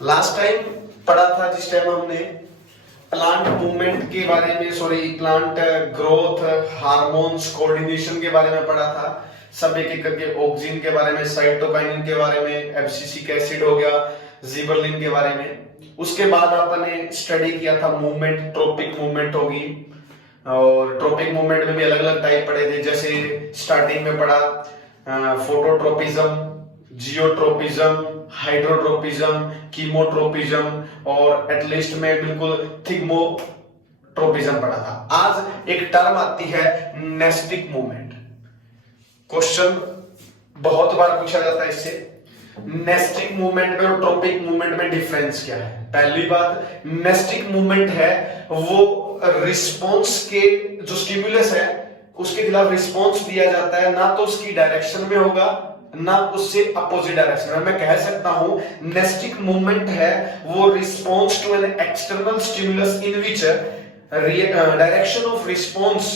Last time पढ़ा था जिस टाइम हमने प्लांट मूवमेंट के बारे में, प्लांट ग्रोथ, हार्मोन्स, कोऑर्डिनेशन के बारे में पढ़ा था। सब एक एक करके ऑक्सिन के बारे में, साइटोकाइनिन के बारे में, एब्सिसिक एसिड हो गया, जिबरलिन के बारे में। उसके बाद आपने स्टडी किया था मूवमेंट, ट्रोपिक मूवमेंट होगी, और ट्रोपिक मूवमेंट में भी अलग अलग टाइप पढ़े थे। जैसे स्टार्टिंग में पढ़ा फोटोट्रोपिज्म, जियोट्रोपिज्म, हाइड्रोट्रोपिज्म, कीमोट्रोपिज्म, और एटलीस्ट में बिल्कुल थिग्मोट्रोपिज्म पढ़ा था। आज एक टर्म आती है नेस्टिक मूवमेंट। क्वेश्चन बहुत बार पूछा जाता है इससे, नेस्टिक मूवमेंट में और ट्रोपिक मूवमेंट में डिफरेंस क्या है। पहली बात, नेस्टिक मूवमेंट है वो रिस्पॉन्स के जो स्टिमुलस है उसके खिलाफ रिस्पॉन्स दिया जाता है, ना तो उसकी डायरेक्शन में होगा ना उससे अपोजिट डायरेक्शन में। मैं कह सकता हूं नेस्टिक मूवमेंट है वो response to an external stimulus in which direction of response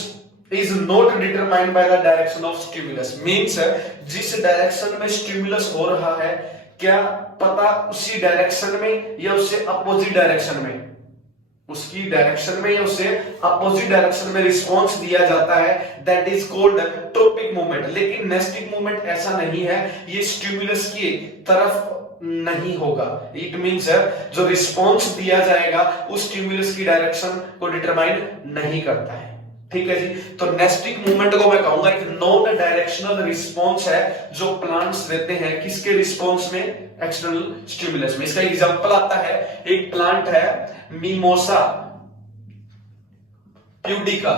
is not determined by the direction of stimulus। means जिस डायरेक्शन में स्टिमुलस हो रहा है क्या पता उसी डायरेक्शन में या उससे अपोजिट डायरेक्शन में, उसकी डायरेक्शन में या उससे अपोजिट डायरेक्शन में रिस्पांस दिया जाता है, that is called trophic movement. लेकिन नेस्टिक मूवमेंट ऐसा नहीं है, ये स्टिमुलस की तरफ नहीं होगा। इट मींस जो रिस्पांस दिया जाएगा उस स्टिमुलस की डायरेक्शन को डिटरमाइन नहीं करता है। ठीक है जी। तो नेस्टिक मूवमेंट को मैं कहूंगा एक नॉन डायरेक्शनल रिस्पांस है जो प्लांट्स देते हैं किसके रिस्पांस में, एक्सटर्नल स्टिमुलस में। इसका एग्जांपल आता है, एक प्लांट है mimosa pudica,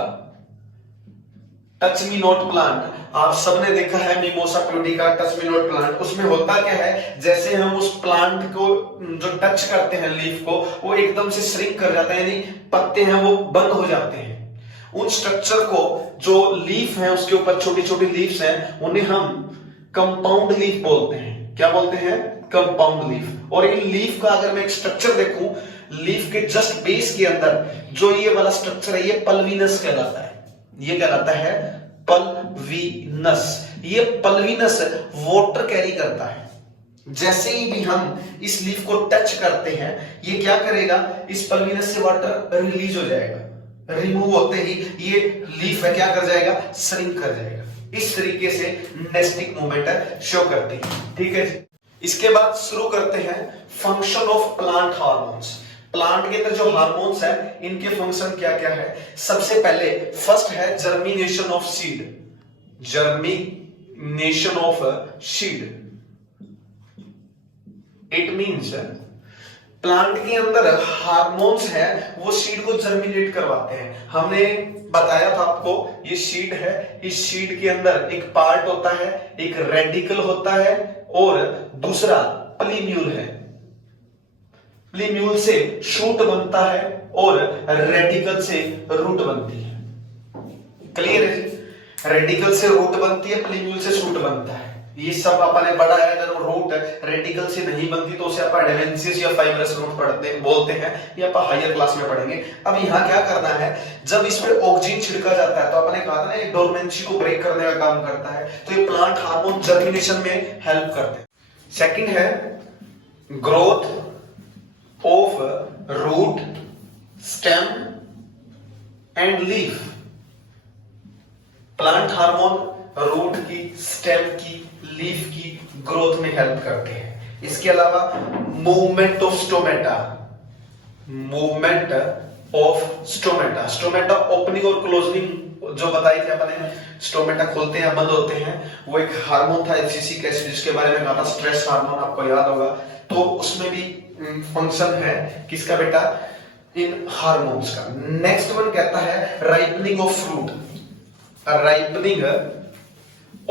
touch me not plant. आप सबने देखा है mimosa pudica, touch me not plant. उसमें होता क्या है, जैसे हम उस प्लांट को जो टच करते हैं लीफ को, वो एकदम से श्रिंक कर जाता है, यानी पत्ते हैं वो बंद हो जाते हैं। उन स्ट्रक्चर को, जो लीफ है उसके ऊपर छोटी छोटी लीव्स हैं, उन्हें हम कंपाउंड लीफ बोलते हैं। क्या बोलते हैं? Compound leaf. और इन लीफ का अगर मैं एक स्ट्रक्चर देखूं, लीफ के जस्ट बेस के अंदर जो ये वाला स्ट्रक्चर है ये पल्विनस कहलाता है। ये कहलाता है पल्विनस। ये पल्विनस वाटर कैरी करता है। जैसे ही भी हम इस लीफ को टच करते हैं ये क्या करेगा, इस पल्विनस से वाटर रिलीज हो जाएगा। रिमूव होते ही ये लीफ है क्या कर जाएगा, श्रिंक कर जाएगा। इस तरीके से नेस्टिक मूवमेंट शो करती है। ठीक है जी। इसके बाद शुरू करते हैं function of plant hormones. Plant के अंदर जो हार्मोन्स है इनके फंक्शन क्या क्या है। सबसे पहले फर्स्ट है germination of seed. Germination of seed, it means plant के अंदर हार्मोन्स हैं वो सीड को जर्मिनेट करवाते हैं। हमने बताया था आपको, ये सीड है, इस सीड के अंदर एक पार्ट होता है, एक रेडिकल होता है और दूसरा प्लीम्यूल है। प्लीम्यूल से शूट बनता है और रेडिकल से रूट बनती है। क्लियर है जी? रेडिकल से रूट बनती है, प्लीम्यूल से शूट बनता है। ये सब आपने पढ़ा है। अगर रूट रेडिकल से नहीं बनती तो उसे आप एडवेंसियस या फाइब्रस रूट बोलते हैं, ये आप हायर क्लास में पढ़ेंगे। अब यहाँ क्या करना है, जब इस पे ऑक्सीजन छिड़का जाता है तो आपने कहा था ना ये डोरमेंसी को ब्रेक करने का काम करता है, तो ये प्लांट हार्मोन जर्मिनेशन में हेल्प करते हैं। सेकंड है growth of root, stem and leaf. Plant hormone root की, स्टेम की, लीफ की ग्रोथ में हेल्प करते हैं। इसके अलावा movement of stomata, movement of stomata, stomata opening और क्लोजिंग जो बताई थी अपने, स्टोमेटा खोलते हैं बंद होते हैं, वो एक हार्मोन था एब्सिसिक एसिड जिसके बारे में कहा था, स्ट्रेस हार्मोन, आपको याद होगा। तो उसमें भी फंक्शन है किसका बेटा, इन हार्मोन्स का। नेक्स्ट वन कहता है ripening of fruit. Ripening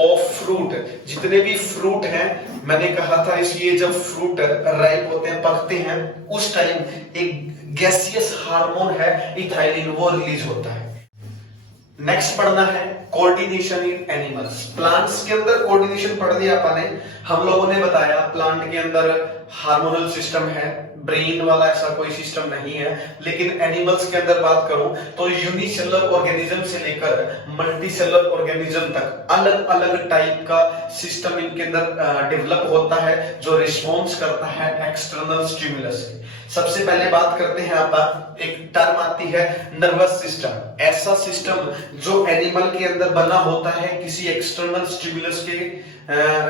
of fruit, जितने भी फ्रूट हैं, मैंने कहा था इसलिए जब फ्रूट राइप होते हैं, पकते हैं, उस टाइम एक गैसियस हार्मोन है इथाइलिन, वो रिलीज होता है। नेक्स्ट पढ़ना है कोऑर्डिनेशन इन एनिमल्स। प्लांट्स के अंदर कोऑर्डिनेशन पढ़ लिया आपने। हम लोगों ने बताया प्लांट के अंदर हार्मोनल सिस्टम है, ब्रेन वाला ऐसा कोई सिस्टम नहीं है। लेकिन एनिमल्स के अंदर बात करूं तो यूनिसेलुलर ऑर्गेनिज्म से लेकर मल्टीसेलुलर ऑर्गेनिज्म तक अलग अलग टाइप का सिस्टम इनके अंदर डेवलप होता है जो रिस्पॉन्स करता है एक्सटर्नल स्टिमुलस की। सबसे पहले बात करते हैं आप, एक टर्म आती है नर्वस सिस्टम। ऐसा सिस्टम जो एनिमल के अंदर बना होता है किसी एक्सटर्नल स्टिमुलस के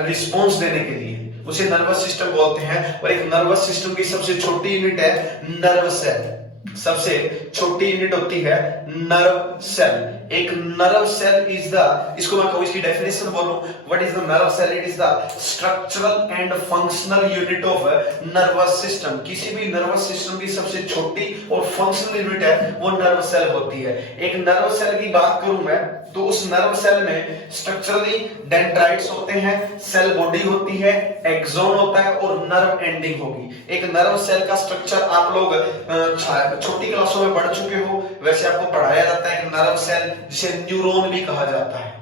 रिस्पॉन्स देने के लिए, उसे नर्वस सिस्टम बोलते हैं। और एक नर्वस सिस्टम की सबसे छोटी यूनिट है नर्व सेल। सबसे छोटी यूनिट होती है नर्व सेल। एक नर्व सेल इज द, इसको मैं कहूं, इसकी डेफिनेशन बोलूं, what is the nerve cell? It is the structural and functional unit of nervous system. किसी भी नर्वस सिस्टम की सबसे छोटी और फंक्शनल यूनिट है वो नर्व सेल होती है। एक नर्व सेल की बात करूं मैं तो उस नर्व सेल में स्ट्रक्चरली डेंड्राइट्स होते हैं, सेल बॉडी होती है, एक्सोन होता है और नर्व एंडिंग होगी। एक नर्व सेल का स्ट्रक्चर आप लोग छोटी क्लासों में पढ़ चुके हो। वैसे आपको पढ़ाया जाता है एक नर्व सेल जिसे न्यूरॉन भी कहा जाता है।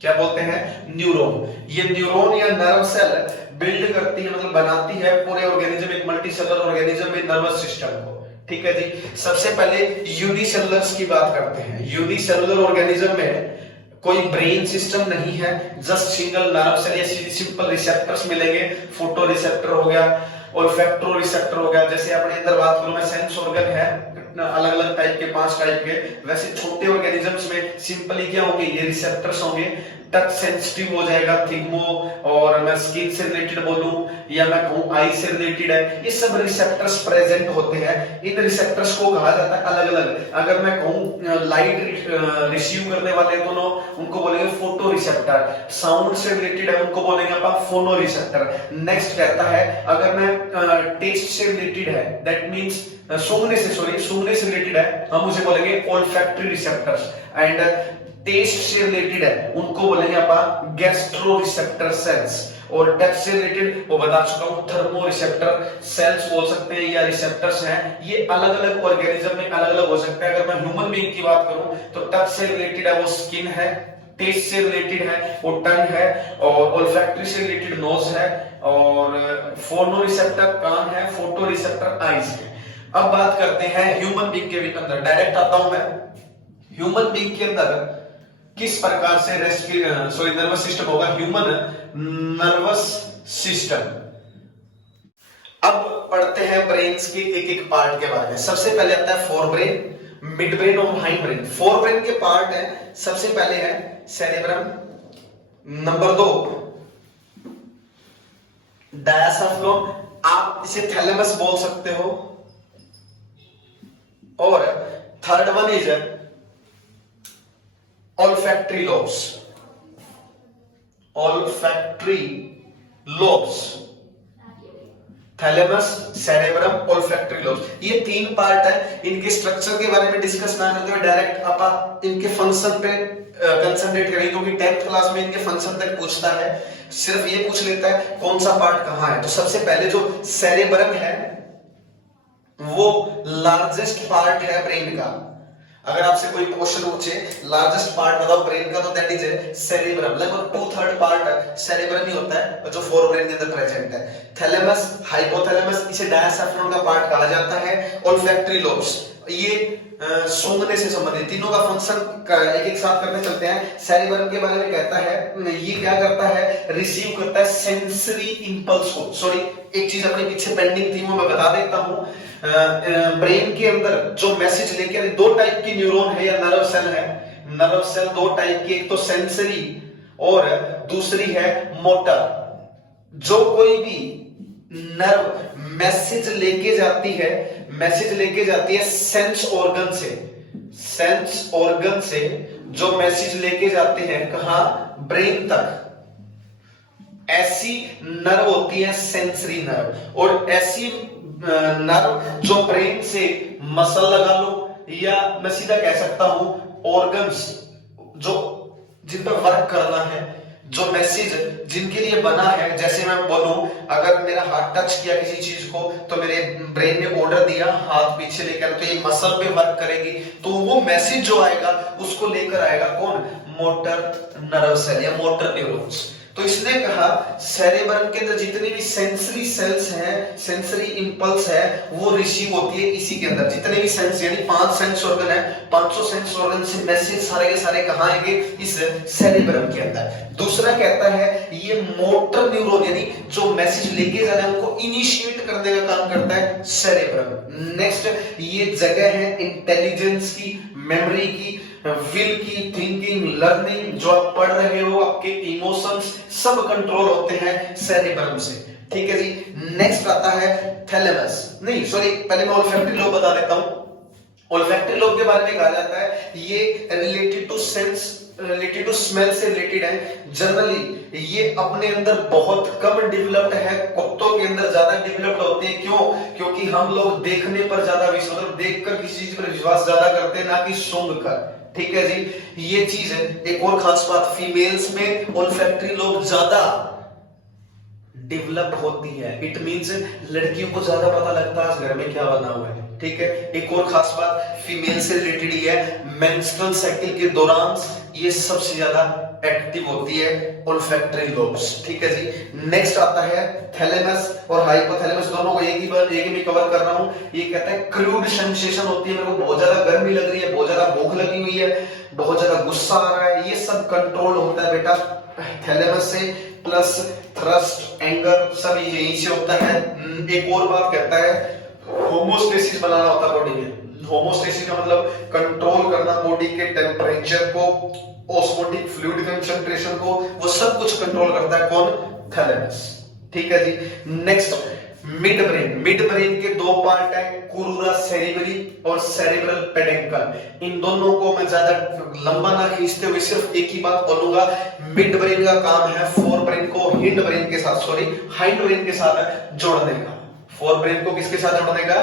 क्या बोलते हैं? न्यूरॉन। ये न्यूरॉन या नर्व सेल बिल्ड करती है, मतलब बनाती है पूरे ऑर्गेनिज्म, एक मल्टीसेलुलर ऑर्गेनिज्म में नर्वस सिस्टम को। ठीक है जी। सबसे पहले यूनिसेलुलर्स की बात करते हैं। यूनिसेलुलर ऑर्गेनिज्म में कोई ब्रेन सिस्टम नहीं है, जस्ट सिंगल नर्व सेल या सिंपल रिसेप्टर्स मिलेंगे। फोटो रिसेप्टर हो गया, ओल्फैक्टो रिसेप्टर हो गया। जैसे अपने अंदर बात करूं मैं, सेंस ऑर्गन है अलग अलग टाइप के, 5 टाइप के। वैसे छोटे ऑर्गेनिजम्स में सिंपली क्या होंगे, ये रिसेप्टर्स होंगे। टच सेंसिटिव हो जाएगा थिग्मो, और मैं स्किन से रिलेटेड बोलूं या मैं कहूं आई से रिलेटेड है, ये सब रिसेप्टर्स प्रेजेंट होते हैं। इन रिसेप्टर्स को कहा जाता है अलग अलग। अगर मैं कहूं लाइट रिसीव करने वाले दोनों, उनको बोलेंगे फोटो रिसेप्टर। साउंड से रिलेटेड है, उनको बोलेंगे अपन फोनो रिसेप्टर। नेक्स्ट कहता है अगर मैं टेस्ट से रिलेटेड है, दैट मींस सूंघने से रिलेटेड है, हम उसे बोलेंगे ओल्फैक्टरी रिसेप्टर्स। एंड टेस्ट से रिलेटेड है, उनको बोलेंगे अपन गैस्ट्रो रिसेप्टर सेल्स। और टच से रिलेटेड वो बता चुका हूं, थर्मो रिसेप्टर सेल्स बोल सकते हैं या रिसेप्टर्स हैं। ये अलग अलग ऑर्गेनिज्म में अलग अलग हो सकते हैं। अगर मैं ह्यूमन बीइंग की बात करूं तो टच से रिलेटेड है वो स्किन है, टेस्ट से रिलेटेड है वो टंग है, और ओल्फैक्टरी से रिलेटेड नोज है, और फोनो रिसेप्टर कान है, फोटो रिसेप्टर आईज है। अब बात करते हैं ह्यूमन बीइंग के अंदर। डायरेक्ट आता हूं मैं, ह्यूमन बीइंग के अंदर किस प्रकार से नर्वस सिस्टम होगा, ह्यूमन नर्वस सिस्टम। अब पढ़ते हैं ब्रेन्स के एक एक पार्ट के बारे में। सबसे पहले आता है फोर ब्रेन, मिड ब्रेन और हाइंड ब्रेन। फोर ब्रेन के पार्ट है, सबसे पहले है सेरेब्रम, नंबर 2 डायसाफ्लोम, आप इसे थैलेमस बोल सकते हो, और third one is olfactory lobes, olfactory lobes, thalamus, cerebrum, olfactory lobes। ये 3 पार्ट है। इनके स्ट्रक्चर के बारे में डिस्कस ना करते हुए डायरेक्ट आप इनके फंक्शन पे कंसंट्रेट करेंगे, क्योंकि 10th क्लास में इनके फंक्शन तक पूछता है। सिर्फ ये पूछ लेता है कौन सा पार्ट कहां है। तो सबसे पहले जो सेरेब्रम है वो लार्जेस्ट पार्ट है ब्रेन का। अगर आपसे कोई क्वेश्चन पूछे लार्जेस्ट पार्ट बताओ ब्रेन का, तो दैट इज सेरेब्रम। लगभग 2/3 पार्ट सेरेब्रम ही होता है जो फोर ब्रेन के अंदर प्रेजेंट है। थैलेमस, हाइपोथैलेमस, इसे डायसाफ्लोम का पार्ट कहा जाता है। ओल्फैक्टरी लोब्स, ये सूंघने से संबंधित, तीनों का फंक्शन एक एक साथ करने चलते हैं। सेरेब्रम के बारे में कहता है ये क्या करता है, रिसीव करता है सेंसरी इंपल्स को। सॉरी, एक चीज अपने पीछे पेंडिंग थी वो मैं बता देता हूं। ब्रेन के अंदर जो मैसेज लेके, 2 टाइप की न्यूरॉन है या नर्व सेल है। नर्व सेल 2 टाइप की, एक तो सेंसरी और दूसरी है मोटर। जो कोई भी नर्व मैसेज लेके जाती है सेंस ऑर्गन से, सेंस ऑर्गन से जो मैसेज लेके जाते हैं कहां, ब्रेन तक, ऐसी नर्व होती है सेंसरी नर्व। और ऐसी नर्व जो ब्रेन से मसल लगा लो, या मैं सीधा कह सकता हूं ऑर्गन्स जो जिन पर वर्क करना है, जो मैसेज जिनके लिए बना है। जैसे मैं बोलूं अगर मेरा हाथ टच किया किसी चीज को तो मेरे ब्रेन ने ऑर्डर दिया हाथ पीछे लेकर, तो ये मसल पे वर्क करेगी, तो वो मैसेज जो आएगा उसको लेकर आएगा कौन, मोटर नर्व सेल या मोटर न्यूरॉन्स। तो इसने कहा सेरेब्रम के अंदर जितनी भी सेंसरी सेल्स हैं, सेंसरी इंपल्स है, वो रिसीव होती है इसी के अंदर। जितने भी सेंस यानी 5 सेंस ऑर्गन है, 500 सेंस ऑर्गन से मैसेज सारे के सारे कहां आएंगे? इस सेरेब्रम के अंदर। दूसरा कहता है ये मोटर न्यूरॉन यानी जो मैसेज लेके जा रहे हैं उनको इनिशिएट करने का काम करता है सेरेब्रम। नेक्स्ट ये जगह है इंटेलिजेंस की, मेमोरी की, विल की, थिंकिंग, लर्निंग, जो आप पढ़ रहे हो, आपके इमोशंस सब कंट्रोल होते हैं सेरेब्रम से। ठीक है जी। नेक्स्ट आता है थैलेमस, नहीं सॉरी पहले मैं ओल्फैक्टरी लोब बता देता हूं। ओल्फैक्टरी लोब के बारे में कहा जाता है ये related to sense, related to smell से रिलेटेड है। जनरली ये अपने अंदर बहुत कम डेवलप्ड है, कुत्तों के अंदर ज्यादा डेवलप्ड होते हैं। क्यों? क्योंकि हम लोग देखने पर ज्यादा विश्वास, देखकर किसी चीज पर विश्वास ज्यादा करते हैं ना कि सूंघ कर। ठीक है जी, ये चीज है। एक और खास बात, फीमेल्स में ओल्फैक्टरी लोब ज्यादा डेवलप होती है। इट मींस लड़कियों को ज्यादा पता लगता है घर में क्या बना हुआ है। ठीक है। एक और खास बात फीमेल से रिलेटेड ही है, मेंस्ट्रुअल साइकिल के दौरान ये सबसे ज्यादा एक्टिव होती है ओल्फैक्टरी लोब्स। ठीक है जी। नेक्स्ट आता है थैलेमस और हाइपोथैलेमस, दोनों को एक ही में कवर कर रहा हूं। ये कहता है क्रूड सेंसेशन होती है, मेरे को बहुत ज्यादा गर्मी लग रही है, बहुत ज्यादा भूख लगी हुई है, बहुत ज्यादा गुस्सा आ रहा है, ये सब कंट्रोल होता है बेटा थैलेमस से। प्लस थ्रस्ट, एंगर सब यहीं से होता है। एक और बात कहता है होमोस्टेसिस बनाना होता है बॉडी में। होमोस्टेसिस का मतलब कंट्रोल करना बॉडी के टेम्परेचर को, ऑस्मोटिक फ्लूइड कंसंट्रेशन को, वो सब कुछ कंट्रोल करता है कौन? थैलेमस। ठीक है जी। Next mid brain. Mid brain के दो पार्ट है, कुरुरा सेरिबरी और सेरेब्रल पेडेंकल। इन दोनों को मैं ज्यादा लंबा ना खींचते हुए सिर्फ एक ही बात बोलूंगा, मिड ब्रेन का काम है फोर ब्रेन को हिंड ब्रेन के साथ, सॉरी हाइंड ब्रेन के साथ जोड़ने का। फोर ब्रेन को किसके साथ जोड़ने का?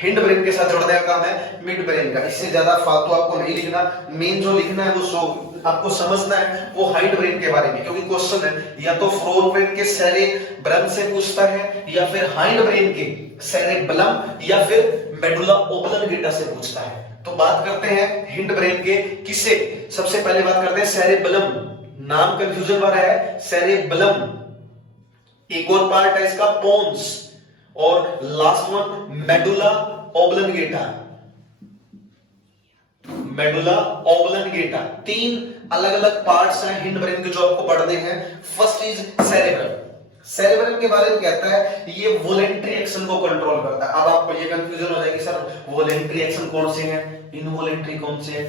हिंड ब्रेन के साथ जोड़ने का काम है मिड ब्रेन का। इससे ज्यादा फालतू आपको नहीं लिखना, मेन जो लिखना है वो आपको समझना है वो हाइंड ब्रेन के बारे में, क्योंकि क्वेश्चन है या तो फोर ब्रेन के सेरेब्रम से पूछता है, या फिर हाइंड ब्रेन के सेरेबलम, या फिर मेडुला ओब्लंगेटा से पूछता है। तो बात करते हैं हिंड ब्रेन के किससे? सबसे पहले बात करते हैं सेरेबलम। नाम कंफ्यूजन वाला है, सेरेबलम। एक और पार्ट है इसका पोन्स, और last one medulla oblongata. Medulla oblongata, तीन अलग अलग पार्ट्स हैं हिंड ब्रेन के जो आपको पढ़ने हैं। First is cerebrum. सेरेब्रम के बारे में कहता है ये वोलेंट्री एक्शन को कंट्रोल करता है। अब आपको ये कंफ्यूजन हो जाएगी सर वोलेंट्री एक्शन कौन से हैं, इनवोलेंट्री कौन से हैं?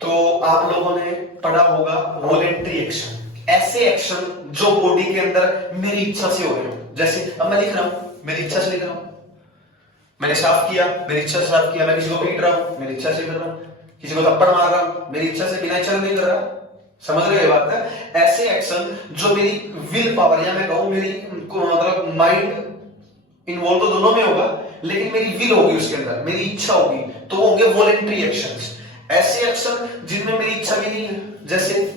तो आप लोगों ने पढ़ा होगा वोलेंट्री एक्शन, ऐसे एक्शन जो बॉडी के अंदर मेरी इच्छा से हो रहे हो। जैसे अब मैं लिख रहा हूं, मेरी इच्छा से लिख रहा हूं, मैंने साफ किया, मेरी इच्छा से साफ किया, मैं किसी को पीट रहा हूं, मेरी इच्छा से कर रहा हूं, किसी को थप्पड़ मार रहा हूं, मेरी इच्छा से, बिना इच्छा से नहीं कर रहा। समझ रहे हो बात है? ऐसे एक्शन जो मेरी विल पावर, या मैं कहूं मेरी मतलब माइंड इन्वॉल्व तो दोनों में होगा, लेकिन मेरी विल होगी उसके अंदर, मेरी इच्छा होगी, तो होंगे वॉलेंट्री एक्शंस। ऐसे एक्शन जिनमें मेरी इच्छा भी नहीं है, जैसे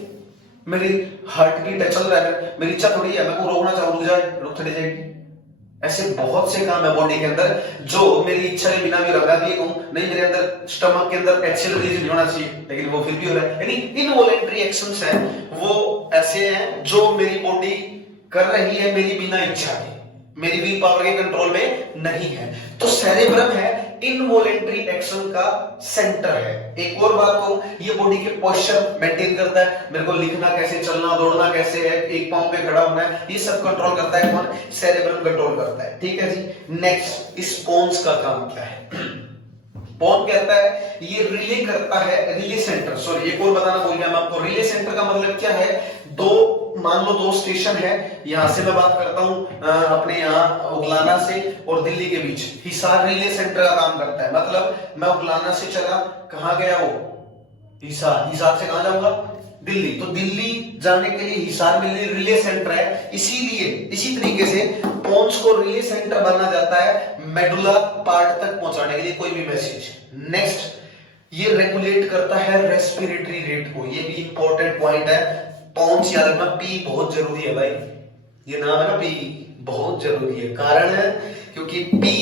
मेरी हार्ट बीट चल रहा है, मेरी इच्छा थोड़ी है, मैं को रोकना चाहूं, रुक जाए, रुक थोड़ी जाएगी। ऐसे बहुत से काम है बॉडी के अंदर जो मेरी इच्छा के बिना भी रहा भी कहूं नहीं, मेरे अंदर स्टमक के अंदर एक्सेल रिलीज नहीं होना चाहिए, लेकिन वो फिर भी हो रहा है। यानी इनवॉलेंट्री एक्शंस हैं, वो ऐसे हैं जो मेरी बॉडी कर रही है मेरी बिना इच्छा के, मेरी विल पावर के कंट्रोल में नहीं है। तो सेरेब्रम है इनवॉलेंट्री एक्शन का सेंटर है। एक और बात कहूं, ये बॉडी के पोस्चर मेंटेन करता है, मेरे को लिखना कैसे, चलना दौड़ना कैसे है, एक पांव पे खड़ा होना है, ये सब कंट्रोल करता है कौन? सेरेब्रम कंट्रोल करता है। ठीक है जी। नेक्स्ट इस पोन्स का काम क्या है? पोन कहता है ये रिले करता है, रिले सेंटर, सॉरी एक और बताना भूल गया मैं आपको। रिले सेंटर का मतलब क्या है? दो मान लो दो स्टेशन है, यहां से मैं बात करता हूं अपने यहाँ उगलाना से और दिल्ली के बीच, हिसार रिले सेंटर का काम करता है। मतलब मैं उगलाना से चला, कहां गया वो? हिसार। हिसार से कहां जाऊंगा? दिल्ली। तो दिल्ली जाने के लिए हिसार में रिले सेंटर है, इसीलिए इसी तरीके से पोन्स को रिले सेंटर माना जाता है मेडुला पार्ट तक पहुंचाने के लिए कोई भी मैसेज। नेक्स्ट ये रेगुलेट करता है रेस्पिरेटरी रेट को, ये भी इंपॉर्टेंट पॉइंट है। पोन्स याद रखना, पी बहुत जरूरी है भाई, ये नाम है ना पी, बहुत जरूरी है। कारण है क्योंकि पी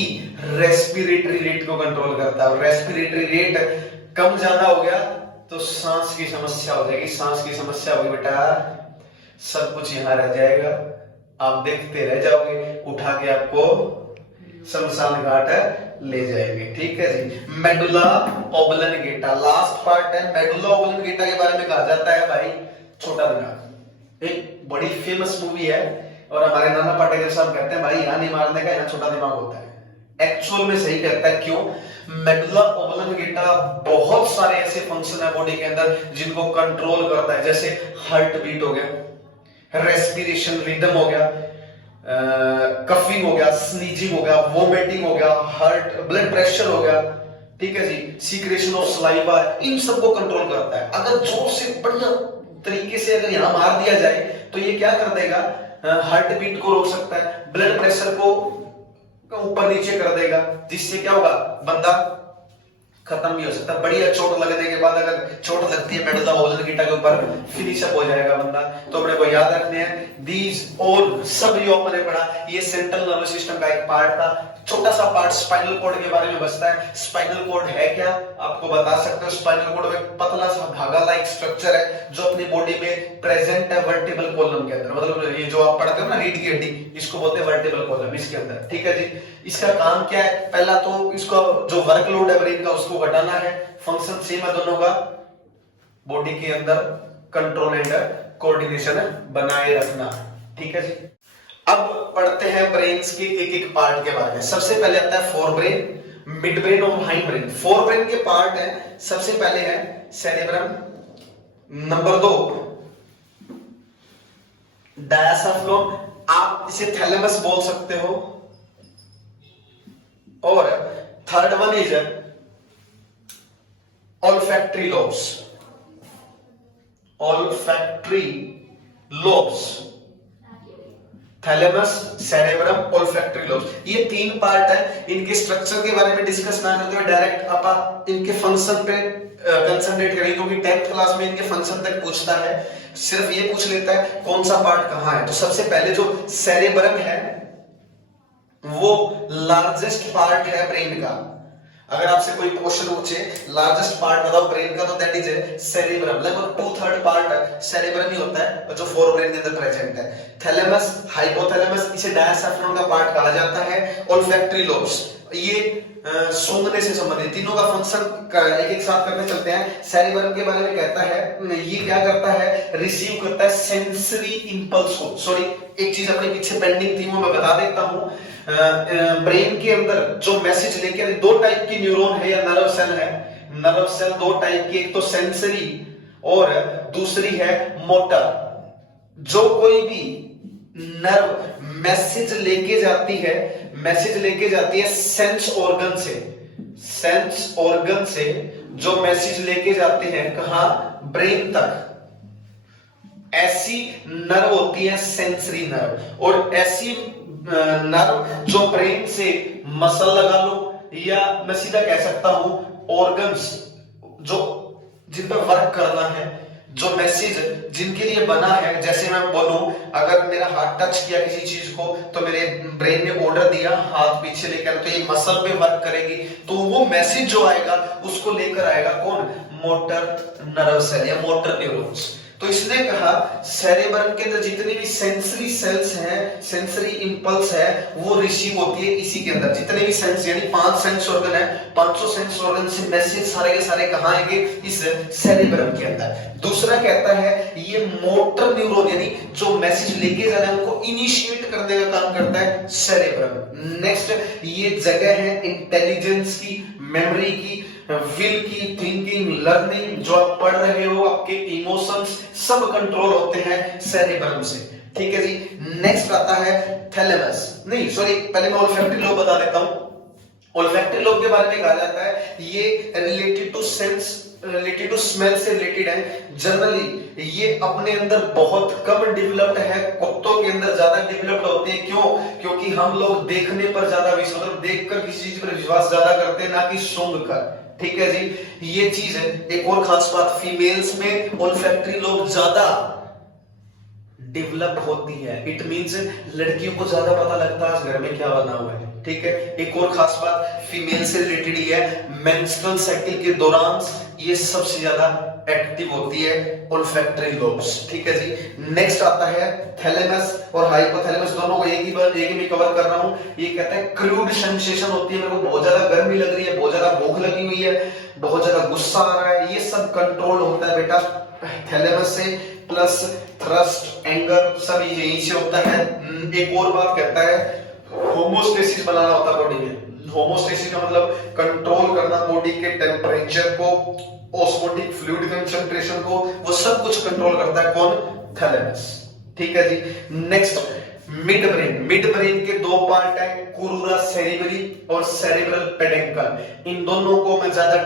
रेस्पिरेटरी रेट को कंट्रोल करता है, और रेस्पिरेटरी रेट कम ज्यादा हो गया तो सांस की समस्या हो जाएगी। सांस की समस्या होगी बेटा सब कुछ यहाँ रह जाएगा, आप देखते रह जाओगे, उठा के आपको शमशान घाट ले जाएंगे। ठीक है जी। मेडुला ओब्लंगेटा लास्ट पार्ट है। मेडुला ओब्लंगेटा के बारे में कहा जाता है भाई छोटा दिमाग। एक बड़ी फेमस मूवी है और हमारे नाना पाटेकर साहब कहते हैं भाई यहाँ नहीं मारने का, यहाँ छोटा दिमाग होता है। एक्चुअल में सही कहता है। क्यों? मेडुला ओब्लंगेटा बहुत सारे ऐसे फंक्शन है बॉडी के अंदर जिनको कंट्रोल करता है, जैसे हार्ट बीट हो गया, रेस्पिरेशन रिदम हो गया, कफिंग हो गया, स्नीजिंग हो गया, वोमिटिंग हो गया, हार्ट ब्लड प्रेशर हो गया, ठीक है जी, सीक्रेशन ऑफ सलाइवा, इन सबको कंट्रोल करता है। अगर जोर से बढ़िया तरीके से अगर यहां मार दिया जाए तो ये क्या कर देगा, हार्ट बीट को रोक सकता है, ब्लड प्रेशर को ऊपर नीचे कर देगा, जिससे क्या होगा, बंदा खत्म भी हो सकता है। बढ़िया चोट लगने के बाद अगर चोट लगती है मेडुला ओब्लंगेटा के ऊपर, फिनिश अप हो जाएगा बंदा। तो अपने को याद रखने हैं दीज और सब यो अपने पढ़ा। ये सेंट्रल नर्वस सिस्टम का एक पार्ट था। छोटा सा पार्ट स्पाइनल कॉर्ड के बारे में बचता है। स्पाइनल कॉर्ड है क्या, आपको बता सकते हो। स्पाइनल कॉर्ड एक पतला सा धागा लाइक स्ट्रक्चर है जो अपनी बॉडी में प्रेजेंट है वर्टिब्रल कॉलम के अंदर। मतलब ये जो आप पढ़ते हो ना रीढ़ की हड्डी, इसको बोलते हैं वर्टिब्रल कॉलम, इसके अंदर। ठीक है जी। इसका काम क्या है, पहला तो इसको जो वर्कलोड है ब्रेन का उसको घटाना है। फंक्शन सेम है दोनों का, बॉडी के अंदर कंट्रोल एंड कोऑर्डिनेशन बनाए रखना। ठीक है जी। अब पढ़ते हैं ब्रेन्स के एक एक पार्ट के बारे में। सबसे पहले आता है फोर ब्रेन, मिड ब्रेन और हाइंड ब्रेन। फोर ब्रेन के पार्ट है, सबसे पहले है सेरेब्रम, नंबर 2 डायसाफ्लोम, आप इसे थैलेमस बोल सकते हो, और third one is olfactory lobes, olfactory lobes, thalamus, cerebrum, olfactory lobes। ये 3 पार्ट है। इनके स्ट्रक्चर के बारे में डिस्कस ना करते हुए डायरेक्ट आप इनके फंक्शन पे कंसंट्रेट करेंगे, क्योंकि 10th क्लास में इनके फंक्शन तक पूछता है। सिर्फ ये पूछ लेता है कौन सा पार्ट कहां है। तो सबसे पहले जो सेरेब्रम है वो लार्जेस्ट पार्ट है ब्रेन का। अगर आपसे कोई क्वेश्चन पूछे लार्जेस्ट पार्ट बताओ ब्रेन का, तो दैट इज सेरेब्रम। लगभग 2/3 पार्ट सेरेब्रम ही होता है जो फोर ब्रेन के अंदर प्रेजेंट है। थैलेमस, हाइपोथैलेमस, इसे डायसाफ्लोम का पार्ट कहा जाता है। ओल्फैक्टरी लोब्स, ये सूंघने से संबंधित, तीनों का फंक्शन एक एक साथ करने चलते हैं। सेरेब्रम के बारे में कहता है ये क्या करता है, रिसीव करता है सेंसरी इंपल्स को। सॉरी, एक चीज अपने पीछे पेंडिंग थी वो मैं बता देता हूं। ब्रेन के अंदर जो मैसेज लेके, 2 टाइप की न्यूरॉन है या नर्व सेल है। नर्व सेल 2 टाइप की, एक तो सेंसरी और दूसरी है मोटर। जो कोई भी नर्व मैसेज लेके जाती है सेंस ऑर्गन से, सेंस ऑर्गन से जो मैसेज लेके जाते हैं कहां, ब्रेन तक, ऐसी नर्व होती है सेंसरी नर्व। और ऐसी नर्व जो ब्रेन से मसल लगा लो, या मैं सीधा कह सकता हूं ऑर्गन्स जो जिन पर वर्क करना है, जो मैसेज जिनके लिए बना है। जैसे मैं बोलूं, अगर मेरा हाथ टच किया किसी चीज को तो मेरे ब्रेन ने ऑर्डर दिया हाथ पीछे लेकर, तो ये मसल पे वर्क करेगी, तो वो मैसेज जो आएगा उसको लेकर आएगा कौन, मोटर नर्व सेल या मोटर न्यूरॉन्स। तो इसने कहा सेरेब्रम के अंदर जितनी भी सेंसरी सेल्स हैं, सेंसरी इंपल्स है, वो रिसीव होती है इसी के अंदर। जितने भी सेंस, यानी 5 सेंस ऑर्गन है, 500 सेंस ऑर्गन से मैसेज सारे के सारे कहां आएंगे, इस सेरेब्रम के अंदर। दूसरा कहता है ये मोटर न्यूरॉन, यानी जो मैसेज लेके जा रहे हैं उनको इनिशिएट करने का काम करता है सेरेब्रम। नेक्स्ट, ये जगह है इंटेलिजेंस की, मेमोरी की, विल की, थिंकिंग, लर्निंग, जो आप पढ़ रहे हो, आपके इमोशंस सब कंट्रोल होते हैं सेरेब्रम से। ठीक है जी। नेक्स्ट आता है थैलेमस, नहीं सॉरी, पहले मैं ओल्फैक्टरी लोब बता देता हूं। ओल्फैक्टरी लोब के बारे में कहा जाता है ये related to sense, related to smell से रिलेटेड है। जनरली ये अपने अंदर बहुत कम डेवलप्ड है, कुत्तों के अंदर ज्यादा डेवलप्ड होते हैं। क्यों? क्योंकि हम लोग देखने पर ज्यादा विश्वास, मतलब देखकर किसी चीज पर विश्वास ज्यादा करते हैं, ना कि सूंघ कर। ठीक है जी। ये चीज है। एक और खास बात, फीमेल्स में ओल्फैक्टरी लोब ज्यादा डेवलप होती है। इट मींस लड़कियों को ज्यादा पता लगता है घर में क्या बना हुआ है। ठीक है। एक और खास बात फीमेल से रिलेटेड ही है, मेंस्ट्रुअल साइकिल के दौरान ये सबसे ज्यादा एक्टिव होती है ओल्फैक्टरी लोब्स, ठीक है जी। नेक्स्ट आता है थैलेमस और हाइपोथैलेमस, दोनों को एक ही में कवर कर रहा हूं। ये कहता है क्रूड सेंसेशन होती है, मेरे को बहुत ज्यादा गर्मी लग रही है, बहुत ज्यादा भूख लगी हुई है, बहुत ज्यादा गुस्सा आ रहा है, ये सब कंट्रोल होता है बेटा थैलेमस से। प्लस थ्रस्ट, एंगर सब यहीं से होता है। एक और बात कहता है होमोस्टेसिस बनाना होता है बॉडी में। होमोस्टेसिस का मतलब कंट्रोल करना बॉडी के टेम्परेचर को, ऑस्मोटिक फ्लूइड कंसंट्रेशन को, वो सब कुछ कंट्रोल करता है कौन? थैलेमस, ठीक है जी। Next mid brain. Mid brain के दो पार्ट है, कुरुरा सेरिब्री और सेरेब्रल पेडेंकल। इन दोनों को मैं ज्यादा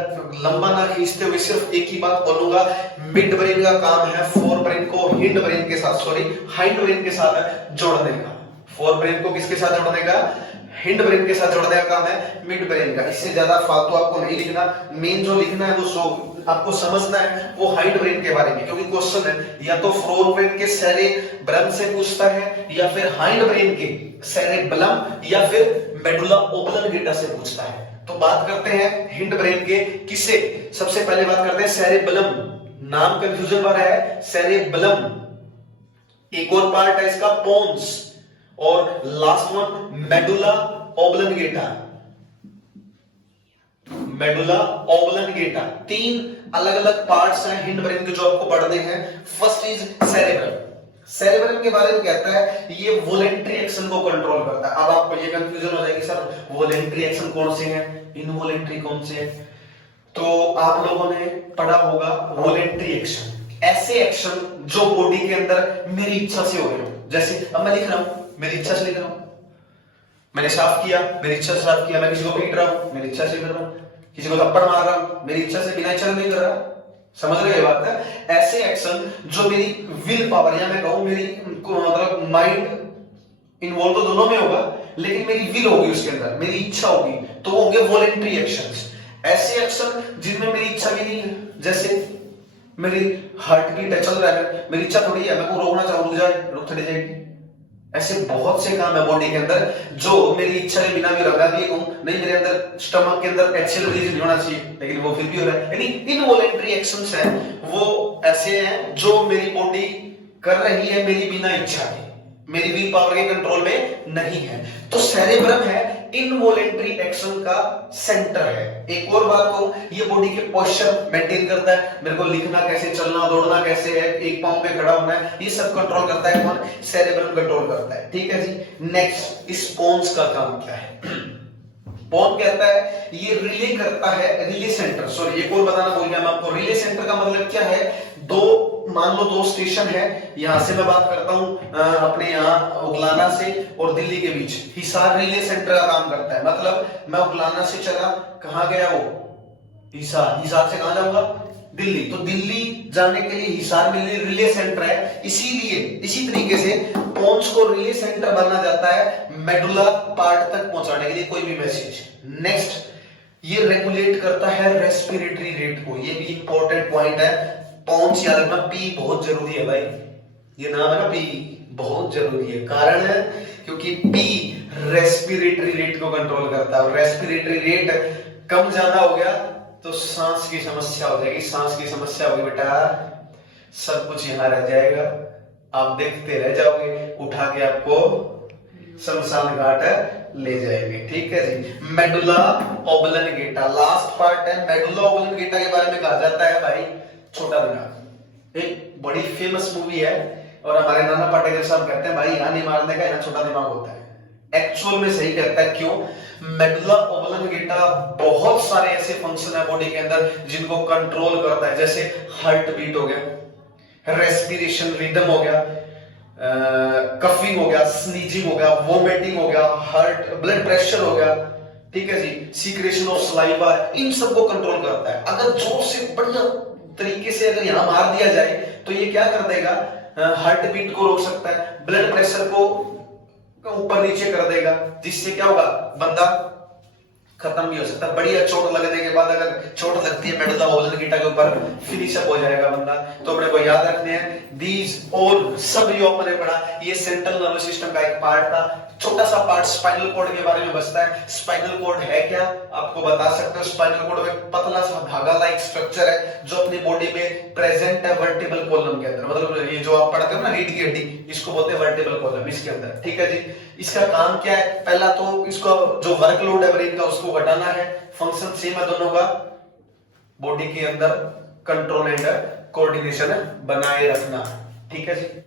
लंबा ना खींचते हुए सिर्फ एक ही बात बोलूंगा, मिड ब्रेन का काम है फोर ब्रेन को हिंड ब्रेन के साथ, हाइंड ब्रेन के साथ जोड़ने का। फोर ब्रेन को किसके साथ जोड़ने का? हिंड ब्रेन के साथ जोड़ने का काम है मिड ब्रेन का। इससे ज्यादा फालतू आपको नहीं लिखना, मेन जो लिखना है वो आपको समझना है वो हाइंड ब्रेन के बारे में, क्योंकि क्वेश्चन है या तो फोर ब्रेन के सेरेब्रम से पूछता है, या फिर हाइंड ब्रेन के सेरेबलम, या फिर मेडुला ओब्लंगेटा से पूछता है। तो बात करते हैं हिंड ब्रेन के किससे? सबसे पहले बात करते हैं सेरेबलम। नाम कंफ्यूजन वाला है, सेरेबलम। एक और पार्ट है इसका पोन्स, और last one medulla oblongata. Medulla oblongata, तीन अलग अलग पार्ट्स हैं हिंड ब्रेन के जो आपको पढ़ने हैं। First is cerebrum. सेरेब्रम के बारे में कहता है ये वोलेंट्री एक्शन को कंट्रोल करता है। अब आपको ये कंफ्यूजन हो जाएगी सर वोलेंट्री एक्शन कौन से हैं, इनवोलेंट्री कौन से हैं? तो आप लोगों ने पढ़ा होगा वोलेंट्री एक्शन, ऐसे एक्शन जो बॉडी के अंदर मेरी इच्छा से हो रहे हो। जैसे अब मैं लिख रहा हूं, मेरी इच्छा से लिख रहा हूं, मैंने साफ किया, मेरी इच्छा से साफ किया, मैं किसी को पीट रहा हूं, मेरी इच्छा से कर रहा हूं, किसी को थप्पड़ मार रहा हूं, मेरी इच्छा से, बिना इच्छा से नहीं कर रहा। समझ रहे ये बात है? ऐसे एक्शन जो मेरी विल पावर, या मैं कहूं मेरी मतलब माइंड इन्वॉल्व तो दोनों में होगा, लेकिन मेरी विल होगी उसके अंदर, मेरी इच्छा होगी, तो वो होंगे वॉलेंट्री एक्शंस। ऐसे एक्शन जिनमें मेरी इच्छा भी नहीं है, जैसे मेरी हार्ट बीट चल रहा है, मेरी इच्छा थोड़ी है, मैं को रोकना चाहूं, रुक जाए, रुक थोड़ी जाएगी। ऐसे बहुत से काम है बॉडी के अंदर जो मेरी इच्छा के बिना भी रहा भी कहूं नहीं, मेरे अंदर स्टमक के अंदर एक्सेल रिलीज नहीं होना चाहिए, लेकिन वो फिर भी हो रहा है। यानी इनवॉलेंट्री एक्शंस हैं, वो ऐसे हैं जो मेरी बॉडी कर रही है मेरी बिना इच्छा के, मेरी विल पावर के कंट्रोल में नहीं है। तो सेरेब्रम है इनवॉलेंट्री एक्शन का सेंटर है। एक और बात कहूं, ये बॉडी के पोस्चर मेंटेन करता है, मेरे को लिखना कैसे, चलना दौड़ना कैसे है, एक पांव पे खड़ा होना है, ये सब कंट्रोल करता है कौन? सेरेब्रम कंट्रोल करता है, ठीक है जी। नेक्स्ट इस पोन्स का काम क्या है? पोन कहता है ये रिले करता है, रिले सेंटर, सॉरी एक और बताना भूल गया मैं आपको, रिले सेंटर का मतलब क्या है? दो मान लो दो स्टेशन है, यहां से मैं बात करता हूं अपने यहाँ उगलाना से और दिल्ली के बीच, हिसार रिले सेंटर का काम करता है। मतलब मैं उगलाना से चला, कहां गया वो? हिसार। हिसार से कहां जाऊंगा? दिल्ली। तो दिल्ली जाने के लिए हिसार में रिले सेंटर है, इसीलिए इसी तरीके से पोन्स को रिले सेंटर बनना जाता है मेडुला पार्ट तक पहुंचाने के लिए कोई भी मैसेज। नेक्स्ट ये रेगुलेट करता है रेस्पिरेटरी रेट को, ये भी इंपॉर्टेंट पॉइंट है। पोन्स याद रखना, पी बहुत जरूरी है भाई, ये नाम है ना पी, बहुत जरूरी है। कारण है क्योंकि पी रेस्पिरेटरी रेट को कंट्रोल करता है, और रेस्पिरेटरी रेट कम ज्यादा हो गया तो सांस की समस्या हो जाएगी। सांस की समस्या होगी बेटा, सब कुछ यहां रह जाएगा, आप देखते रह जाओगे, उठा के आपको शमशान घाट ले जाएंगे, ठीक है जी। मेडुला ओब्लंगेटा लास्ट पार्ट है। मेडुला ओब्लंगेटा के बारे में कहा जाता है भाई छोटा दिमाग, एक बड़ी फेमस मूवी है, और हमारे नाना पाटेकर साहब कहते हैं भाई यहाँ नहीं मारने का, यहाँ छोटा दिमाग होता है। एक्चुअल में सही कहता है, क्यों? मेडुला ओब्लंगेटा बहुत सारे ऐसे फंक्शन है बॉडी के अंदर जिनको कंट्रोल करता है, जैसे हार्ट बीट हो गया, रेस्पिरेशन रिदम हो गया, कफिंग हो गया, स्नीजिंग हो गया, वोमिटिंग हो गया, हार्ट ब्लड प्रेशर हो गया, ठीक है जी, सीक्रेशन ऑफ सलाइवा, इन सबको कंट्रोल करता है। अगर जोर से बढ़िया तरीके से अगर यहां मार दिया जाए तो ये क्या कर देगा? हार्ट बीट को रोक सकता है, ब्लड प्रेशर को ऊपर नीचे कर देगा, जिससे क्या होगा? बंदा खत्म भी हो सकता है। बढ़िया चोट लगने के बाद अगर चोट लगती है मेडुला ओब्लांगेटा के ऊपर, फिनिश अप हो जाएगा बंदा। तो अपने को याद रखने हैं दीज और सब जो अपने पढ़ा, ये सेंट्रल नर्वस सिस्टम का एक पार्ट था। छोटा सा पार्ट स्पाइनल कॉर्ड के बारे में बचता है। स्पाइनल कॉर्ड है क्या, आपको बता सकते हो। स्पाइनल कॉर्ड एक पतला सा धागा लाइक स्ट्रक्चर है जो अपनी बॉडी में प्रेजेंट है वर्टिबल कॉलम के अंदर। मतलब ये जो आप पढ़ते हो ना रीढ़ की हड्डी, इसको बोलते हैं वर्टिबल कॉलम, इसके अंदर। ठीक है जी। इसका काम क्या है, पहला तो इसको जो वर्कलोड है ब्रेन का उसको घटाना है। फंक्शन सेम है दोनों का, बॉडी के अंदर कंट्रोल एंड कोऑर्डिनेशन बनाए रखना। ठीक है जी।